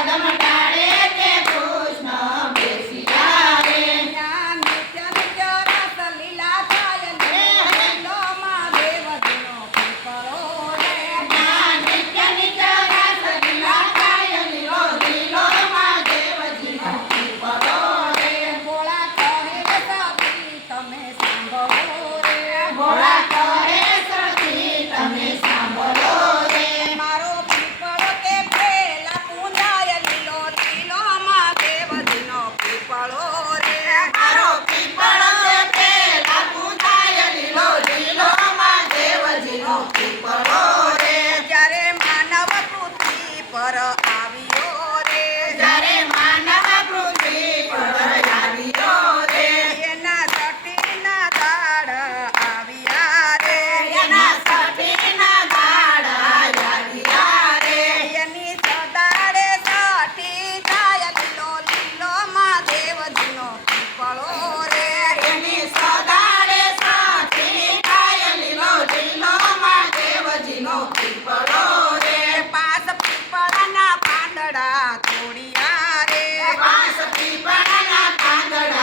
કદમ ડાળે તે કૃષ્ણ બેસ્યા રે. ત્યાં નિત્ય નિત્ય રસ લીલા થાય લીલો મહાદેવજીનો પીપળો રે. ત્યાં નિત્ય નિત્ય રસ લીલા થાય લીલો લીલો મહાદેવજીનો પીપળો રે. ભોળા કહે સખી તમે સાંભળો રે. ભોળા કહે સખી તમે સાંભળો રે. મારો પીપળો તે પેલા પૂંજાય લીલો લીલો મહાદેવજીનો પીપળો રે. મારો પીપળો તે પેલા પૂજાય લીલો લીલો મહાદેવજીનો પીપળો રે. જ્યારે માનવ પૃથ્વી પર આવ્યો રે. જ્યારે માનવ પૃથ્વી પર આવ્યો રે. એના સતીના દાડ આવ્યા રે. એના સતીના દાડા આવ્યા રે. એની સદાડે સતી થાય લીલો લીલો મહાદેવજીનો પીપળો રે. એની સદાડે સાથી થાય લીલો લીલો મહાદેવજીનો પીપળો રે. પાસ પીપળાના પાંદડા તોડિયા રે. પાંચ પીપળાના પાંદડા